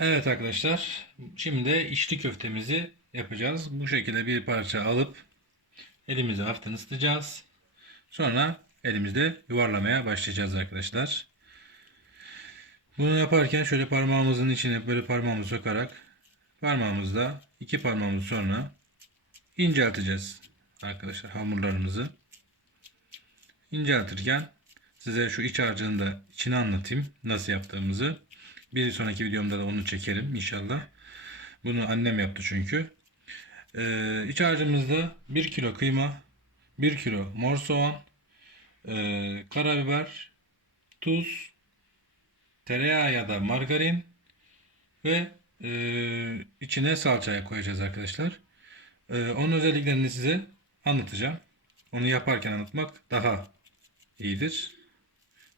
Evet arkadaşlar, şimdi içli köftemizi yapacağız. Bu şekilde bir parça alıp elimizi hafiften ısıtacağız. Sonra elimizde yuvarlamaya başlayacağız arkadaşlar. Bunu yaparken şöyle parmağımızın içine böyle parmağımızı sokarak parmağımızla iki parmağımız sonra incelteceğiz arkadaşlar hamurlarımızı. İnceltirken size şu iç harcını da içine anlatayım nasıl yaptığımızı. Bir sonraki videomda da onu çekerim inşallah. Bunu annem yaptı çünkü. Ee, iç harcımızda 1 kilo kıyma, 1 kilo mor soğan, e, karabiber, tuz, tereyağı ya da margarin ve e, içine salçaya koyacağız arkadaşlar. E, onun özelliklerini size anlatacağım. Onu yaparken anlatmak daha iyidir.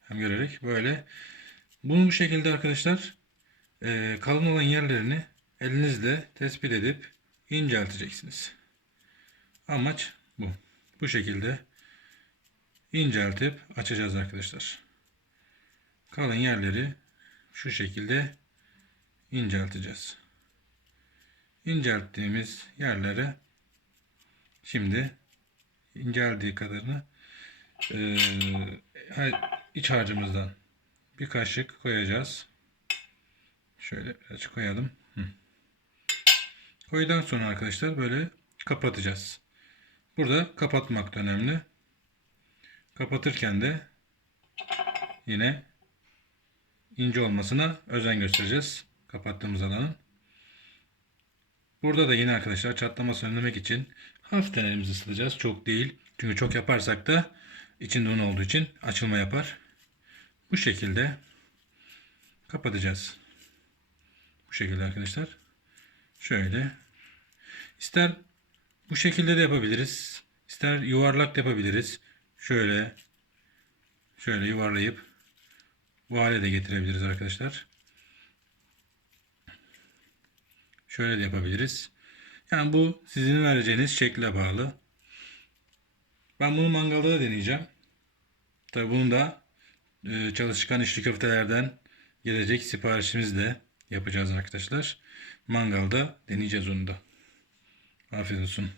Hem görerek böyle. Bunu bu şekilde arkadaşlar e, kalın olan yerlerini elinizle tespit edip incelteceksiniz. Amaç bu. Bu şekilde inceltip açacağız arkadaşlar. Kalın yerleri şu şekilde incelteceğiz. İncelttiğimiz yerlere şimdi inceldiği kadarını e, iç harcımızdan bir kaşık koyacağız. Şöyle biraz koyalım. Hı. Koydan sonra arkadaşlar böyle kapatacağız. Burada kapatmak da önemli. Kapatırken de yine ince olmasına özen göstereceğiz. Kapattığımız alanın. Burada da yine arkadaşlar çatlamasını önlemek için hafiften elimizi ısıtacağız. Çok değil. Çünkü çok yaparsak da içinde un olduğu için açılma yapar. Bu şekilde kapatacağız. Bu şekilde arkadaşlar. Şöyle. İster bu şekilde de yapabiliriz. İster yuvarlak da yapabiliriz. Şöyle şöyle yuvarlayıp bu hale de getirebiliriz arkadaşlar. Şöyle de yapabiliriz. Yani bu sizin vereceğiniz şekle bağlı. Ben bunu mangalda da deneyeceğim. Tabi bunu da çalışkan içli köftelerden gelecek siparişimizle yapacağız arkadaşlar. Mangalda deneyeceğiz onu da. Afiyet olsun.